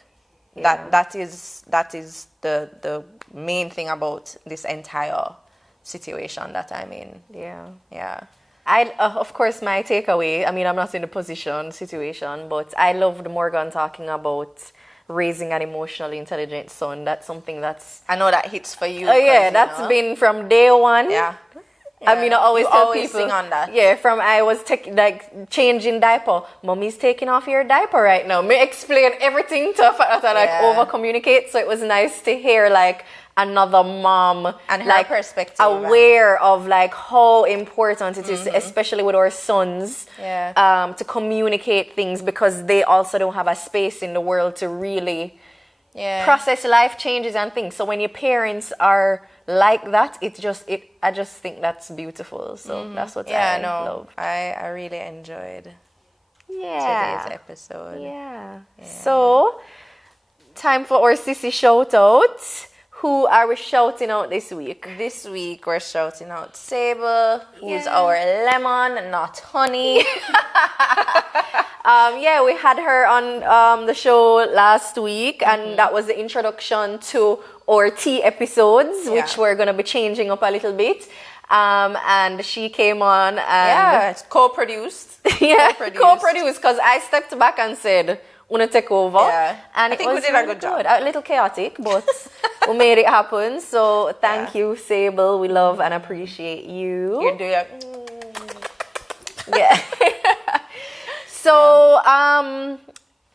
that is the main thing about this entire situation that I'm in. Yeah. I of course, my takeaway, I'm not in the situation, but I loved Morgan talking about raising an emotionally intelligent son. That's something that's... I know that hits for you. Oh yeah, that's been from day one. Yeah. I always you tell always people, sing on that. Yeah, from I was changing diaper. Mommy's taking off your diaper right now. Me explain everything to her, over communicate. So it was nice to hear another mom and her perspective, aware of how important it is, especially with our sons, to communicate things, because they also don't have a space in the world to really process life changes and things. So when your parents are like that, I just think that's beautiful. So that's what I love. I really enjoyed today's episode. Yeah. So time for our sissy shout out. Who are we shouting out this week? This week we're shouting out Sable, who's our lemon, not honey. Yeah, we had her on the show last week, and that was the introduction to our tea episodes, which we're going to be changing up a little bit. And she came on and... it's co-produced. Co-produced, because I stepped back and said, "Wanna take over?" Yeah. And I think we did a good job. A little chaotic, but we made it happen. So thank you, Sable. We love and appreciate you. You're doing Yeah. So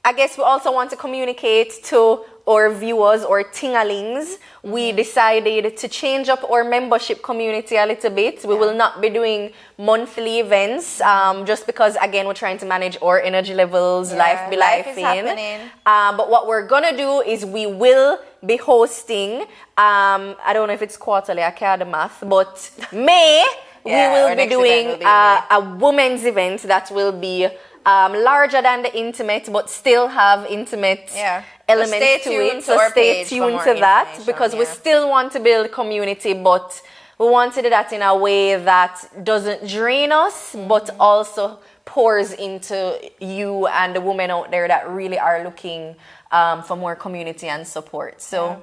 I guess we also want to communicate to our viewers or tingalings. We decided to change up our membership community a little bit. We will not be doing monthly events just because, again, we're trying to manage our energy levels, life be life is in. happening. But what we're gonna do is we will be hosting, I don't know if it's quarterly, I can't do math, but May, we will be doing a women's event that will be larger than the intimate, but still have intimate elements to it. So stay tuned to that, because we still want to build community, but we want to do that in a way that doesn't drain us, but also pours into you and the women out there that really are looking for more community and support. So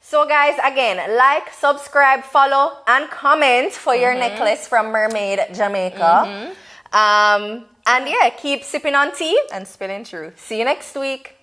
So guys, again, like, subscribe, follow, and comment for your necklace from Mermaid Jamaica. And keep sipping on tea and spilling truth. See you next week.